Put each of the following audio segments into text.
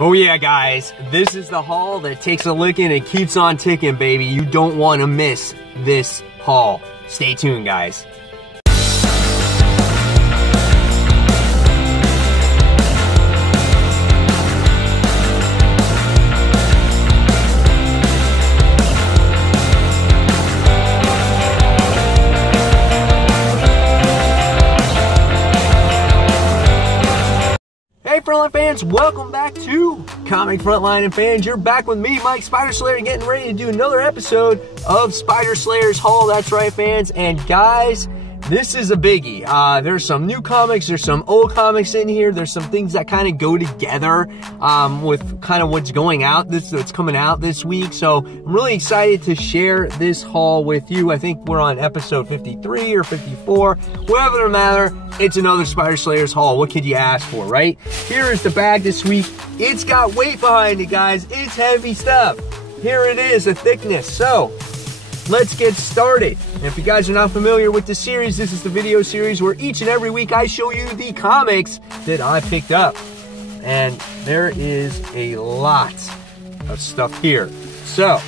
Oh yeah, guys, this is the haul that takes a licking and keeps on ticking, baby. You don't want to miss this haul. Stay tuned, guys. Hey Frontline fans, welcome back to Comic Frontline and fans. You're back with me, Mike Spider Slayer, getting ready to do another episode of Spider Slayer's Haul. That's right, fans. And guys, this is a biggie. There's some new comics, there's some old comics in here, there's some things that kind of go together with kind of what's going out, what's coming out this week. So I'm really excited to share this haul with you. I think we're on episode 53 or 54, whatever the matter. It's another Spider Slayer's haul. What could you ask for, right? Here is the bag this week. It's got weight behind it, guys. It's heavy stuff. Here it is, the thickness. So let's get started. And if you guys are not familiar with this series, this is the video series where each and every week I show you the comics that I picked up. And there is a lot of stuff here. So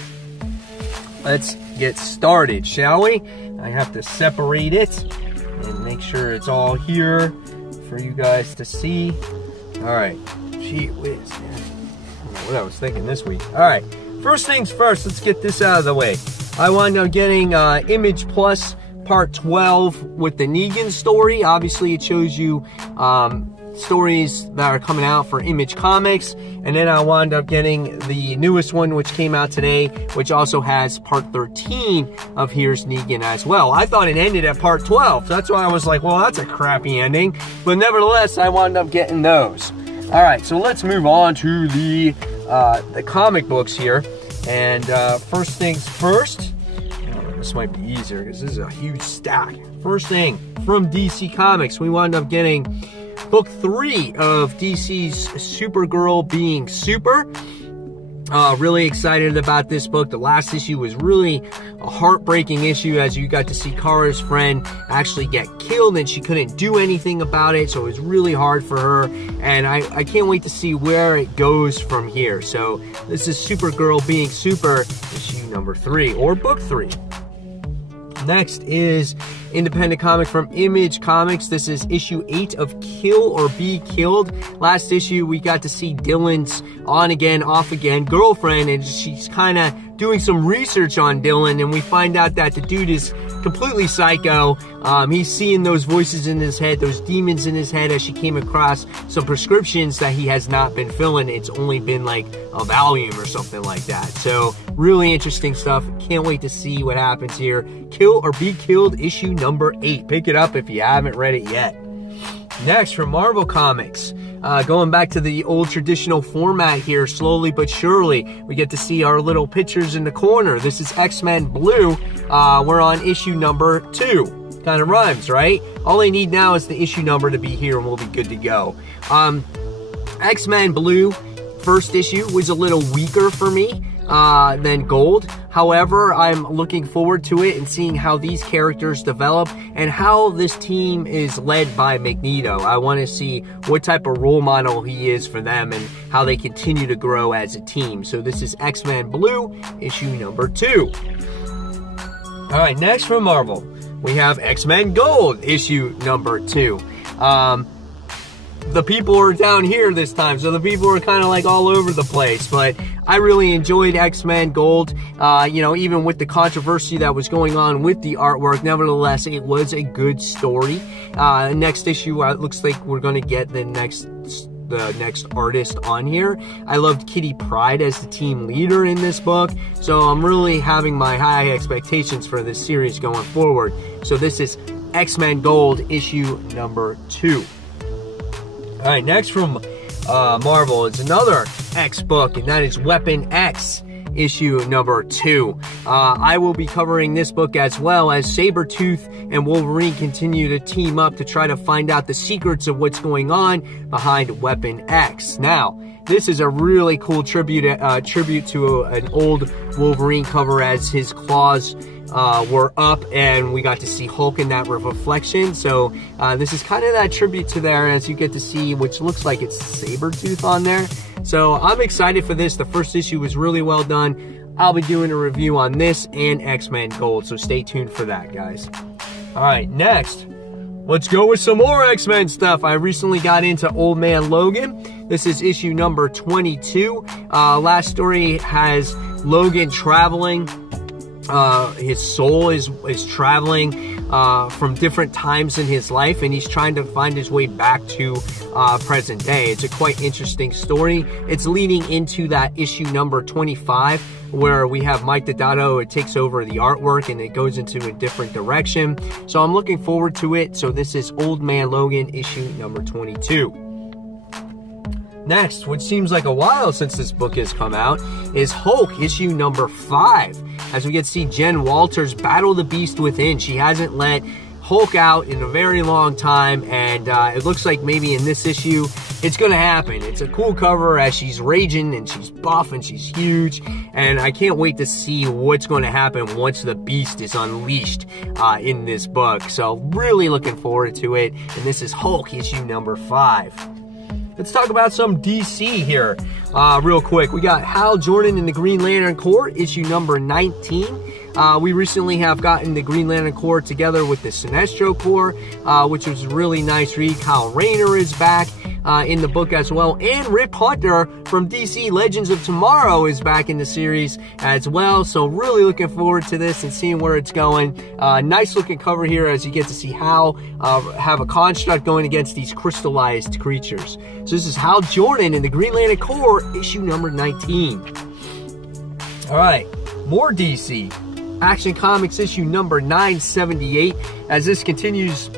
let's get started, shall we? I have to separate it and make sure it's all here for you guys to see. All right, gee whiz, man. I don't know what I was thinking this week. All right, first things first, let's get this out of the way. I wound up getting Image Plus Part 12 with the Negan story. Obviously, it shows you stories that are coming out for Image Comics. And then I wound up getting the newest one, which came out today, which also has Part 13 of Here's Negan as well. I thought it ended at Part 12. So that's why I was like, well, that's a crappy ending. But nevertheless, I wound up getting those. All right, so let's move on to the comic books here. And first things first, this might be easier because this is a huge stack. First thing from DC Comics, we wound up getting book 3 of DC's Supergirl Being Super. Really excited about this book. The last issue was really a heartbreaking issue as you got to see Kara's friend actually get killed and she couldn't do anything about it. So it was really hard for her. And I can't wait to see where it goes from here. So this is Supergirl Being Super, issue number 3 or book 3. Next is independent comic from Image Comics. This is issue 8 of Kill or Be Killed. Last issue, we got to see Dylan's on again, off again girlfriend, and she's kind of doing some research on Dylan, and we find out that the dude is completely psycho. He's seeing those voices in his head, those demons in his head, as she came across some prescriptions that he has not been filling. It's only been like a Valium or something like that. So really interesting stuff. Can't wait to see what happens here. Kill or Be Killed, issue number 8. Pick it up if you haven't read it yet. Next, from Marvel Comics, going back to the old traditional format here, slowly but surely, we get to see our little pictures in the corner. This is X-Men Blue. We're on issue number 2. Kind of rhymes, right? All I need now is the issue number to be here and we'll be good to go. X-Men Blue, first issue, was a little weaker for me than Gold. However, I'm looking forward to it and seeing how these characters develop and how this team is led by Magneto. I want to see what type of role model he is for them and how they continue to grow as a team. So this is X-Men Blue, issue number 2. All right, next from Marvel, we have X-Men Gold, issue number 2. The people are down here this time, so the people are kind of like all over the place, but I really enjoyed X-Men Gold, you know, even with the controversy that was going on with the artwork. Nevertheless, it was a good story. Next issue, it looks like we're going to get the next artist on here. I loved Kitty Pryde as the team leader in this book, so I'm really having my high expectations for this series going forward. So this is X-Men Gold, issue number 2. All right, next from Marvel is another X book, and that is Weapon X, issue number 2. I will be covering this book as well as Sabretooth and Wolverine continue to team up to try to find out the secrets of what's going on behind Weapon X. Now, this is a really cool tribute to an old Wolverine cover as his claws were up and we got to see Hulk in that reflection. So this is kind of that tribute to there as you get to see, which looks like it's Sabretooth on there. So I'm excited for this. The first issue was really well done. I'll be doing a review on this and X-Men Gold, so stay tuned for that, guys. All right, next, let's go with some more X-Men stuff. I recently got into Old Man Logan. This is issue number 22. Last story has Logan traveling. His soul is traveling from different times in his life, and he's trying to find his way back to present day. It's a quite interesting story. It's leading into that issue number 25, where we have Mike Deodato. It takes over the artwork and it goes into a different direction. So I'm looking forward to it. So this is Old Man Logan, issue number 22. Next, which seems like a while since this book has come out, is Hulk, issue number 5. As we get to see Jen Walters battle the beast within. She hasn't let Hulk out in a very long time, and it looks like maybe in this issue it's gonna happen. It's a cool cover as she's raging and she's buff and she's huge, and I can't wait to see what's going to happen once the beast is unleashed in this book. So really looking forward to it. And this is Hulk, issue number 5. Let's talk about some DC here real quick. We got Hal Jordan in the Green Lantern Corps, issue number 19. We recently have gotten the Green Lantern Corps together with the Sinestro Corps, which was a really nice read. Kyle Rayner is back in the book as well, and Rip Hunter from DC Legends of Tomorrow is back in the series as well. So really looking forward to this and seeing where it's going. Nice looking cover here as you get to see Hal have a construct going against these crystallized creatures. So this is Hal Jordan in the Green Lantern Corps, issue number 19. All right, more DC. Action Comics issue number 978, as this continues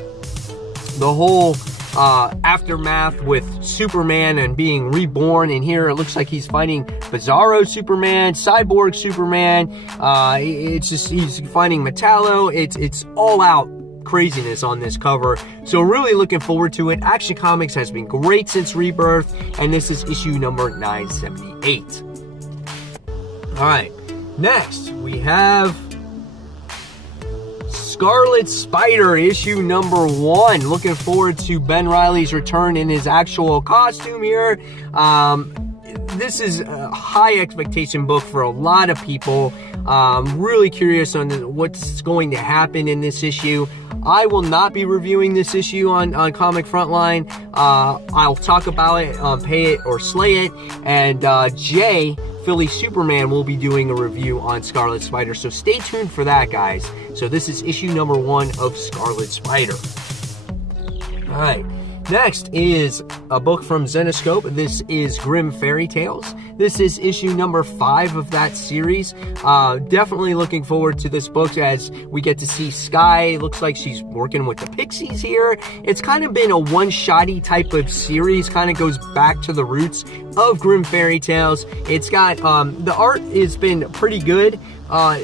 the whole aftermath with Superman and being reborn. And here it looks like he's fighting Bizarro Superman, Cyborg Superman. It's just, he's fighting Metallo. It's all out craziness on this cover. So really looking forward to it. Action Comics has been great since Rebirth, and this is issue number 978. All right, next we have Scarlet Spider, issue number 1. Looking forward to Ben Reilly's return in his actual costume here. This is a high expectation book for a lot of people. Really curious on what's going to happen in this issue. I will not be reviewing this issue on Comic Frontline. I'll talk about it on Pay It or Slay It, and Jay, Philly Superman, will be doing a review on Scarlet Spider, so stay tuned for that, guys. So this is issue number 1 of Scarlet Spider. All right, next is a book from Zenescope. This is Grimm Fairy Tales. This is issue number 5 of that series. Definitely looking forward to this book as we get to see Sky. Looks like she's working with the Pixies here. It's kind of been a one-shotty type of series, kind of goes back to the roots of Grimm Fairy Tales. It's got, the art has been pretty good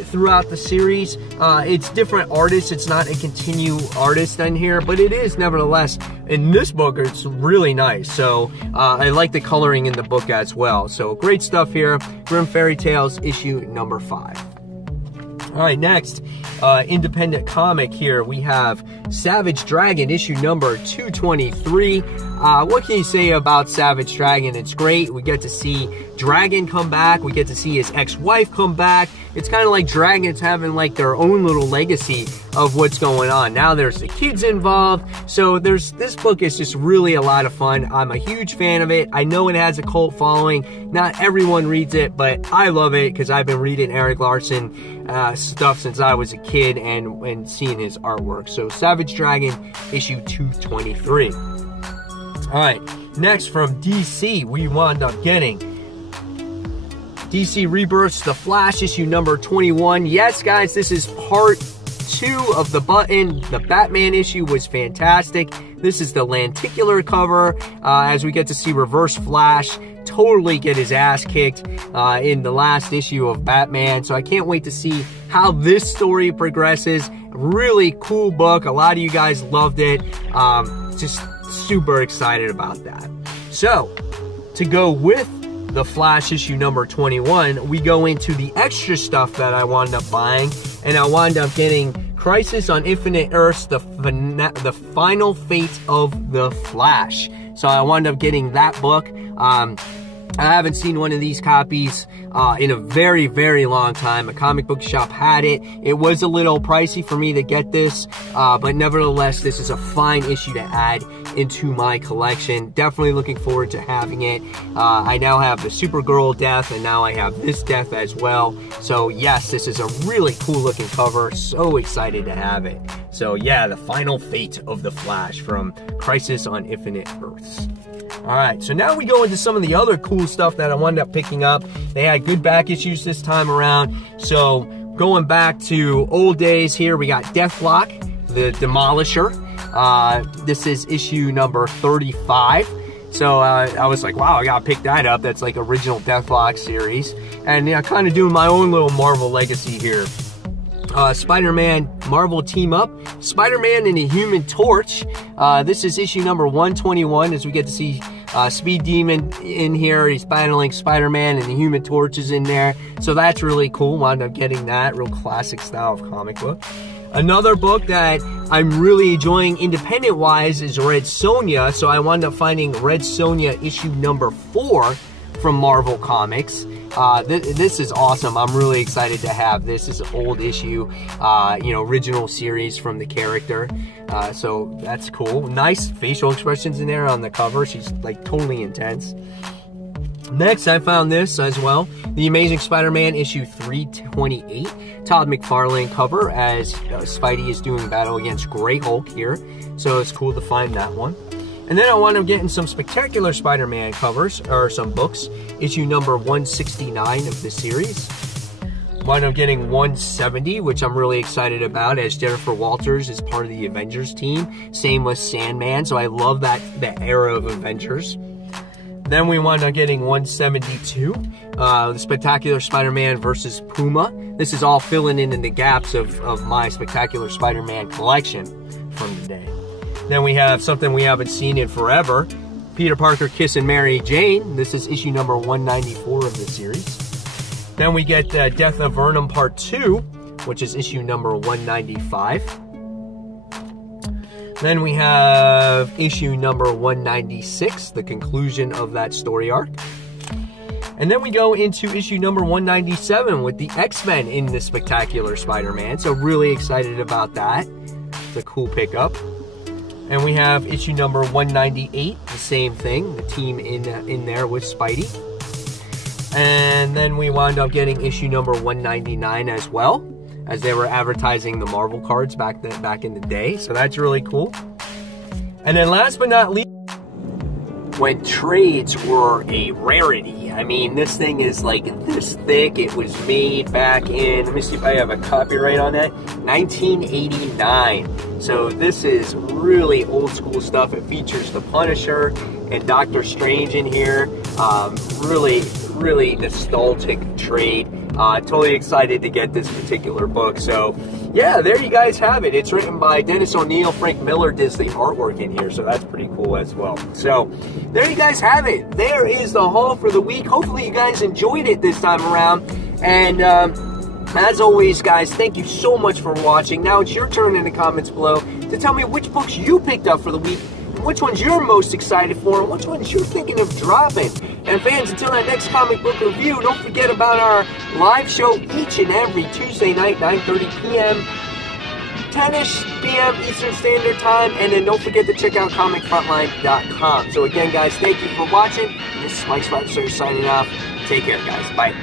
throughout the series. It's different artists. It's not a continue artist in here, but it is nevertheless, in this book, it's really nice. So I like the coloring in the book as well. So great stuff here. Grimm Fairy Tales, issue number 5. All right, next, independent comic here. We have Savage Dragon, issue number 223. What can you say about Savage Dragon? It's great. We get to see Dragon come back. We get to see his ex-wife come back. It's kind of like Dragons having like their own little legacy of what's going on. Now there's the kids involved. So this book is just really a lot of fun. I'm a huge fan of it. I know it has a cult following. Not everyone reads it, but I love it because I've been reading Eric Larson stuff since I was a kid and seeing his artwork. So Savage Dragon, issue 223. All right, next from DC, we wound up getting DC Rebirth's The Flash, issue number 21. Yes, guys, this is part 2 of The Button. The Batman issue was fantastic. This is the lenticular cover as we get to see Reverse Flash totally get his ass kicked in the last issue of Batman. So I can't wait to see how this story progresses. Really cool book. A lot of you guys loved it. Just super excited about that. So to go with The Flash issue number 21, we go into the extra stuff that I wound up buying, and I wound up getting Crisis on Infinite Earths, the final fate of the Flash. So I wound up getting that book. I haven't seen one of these copies in a very, very long time. A comic book shop had it. It was a little pricey for me to get this, but nevertheless, this is a fine issue to add into my collection. Definitely looking forward to having it. I now have the Supergirl death, and now I have this death as well. So yes, this is a really cool looking cover. So excited to have it. So yeah, the final fate of the Flash from Crisis on Infinite Earths. Alright, so now we go into some of the other cool stuff that I wound up picking up. They had good back issues this time around. So going back to old days here, we got Deathlock, the Demolisher. This is issue number 35. So I was like, wow, I gotta pick that up. That's like original Deathlock series. And yeah, kind of doing my own little Marvel legacy here. Spider-Man Marvel team up. Spider-Man and a Human Torch. This is issue number 121, as we get to see Speed Demon in here. He's battling Spider-Man, and the Human Torch is in there. So that's really cool. Wound up getting that. Real classic style of comic book. Another book that I'm really enjoying independent-wise is Red Sonja. So I wound up finding Red Sonja issue number 4 from Marvel Comics. This is awesome. I'm really excited to have this. This is an old issue, you know, original series from the character. So that's cool. Nice facial expressions in there on the cover. She's like totally intense. Next, I found this as well. The Amazing Spider-Man issue 328. Todd McFarlane cover as Spidey is doing battle against Grey Hulk here. So it's cool to find that one. And then I wound up getting some Spectacular Spider-Man covers, or some books. Issue number 169 of the series. Wound up getting 170, which I'm really excited about, as Jennifer Walters is part of the Avengers team. Same with Sandman, so I love that era of Avengers. Then we wound up getting 172, the Spectacular Spider-Man versus Puma. This is all filling in the gaps of my Spectacular Spider-Man collection from today. Then we have something we haven't seen in forever, Peter Parker kissing Mary Jane. This is issue number 194 of the series. Then we get Death of Venom Part 2, which is issue number 195. Then we have issue number 196, the conclusion of that story arc. And then we go into issue number 197 with the X-Men in the Spectacular Spider-Man. So really excited about that. It's a cool pickup. And we have issue number 198, the same thing, the team in there with Spidey. And then we wound up getting issue number 199 as well, as they were advertising the Marvel cards back in the day. So that's really cool. And then last but not least, when trades were a rarity. I mean, this thing is like this thick. It was made back in, let me see if I have a copyright on that, 1989. So this is really old school stuff. It features the Punisher and Doctor Strange in here. Really nostalgic trade. Totally excited to get this particular book. So yeah, there you guys have it. It's written by Dennis O'Neil. Frank Miller does the artwork in here, so that's pretty cool as well. So there you guys have it. There is the haul for the week. Hopefully you guys enjoyed it this time around. And as always, guys, thank you so much for watching. Now it's your turn in the comments below to tell me which books you picked up for the week, which ones you're most excited for, and which ones you're thinking of dropping. And fans, until that next comic book review, don't forget about our live show each and every Tuesday night, 9:30 p.m., 10-ish p.m. Eastern Standard Time, and then don't forget to check out ComicFrontline.com. So again, guys, thank you for watching. This is Mike Spider signing off. Take care, guys. Bye.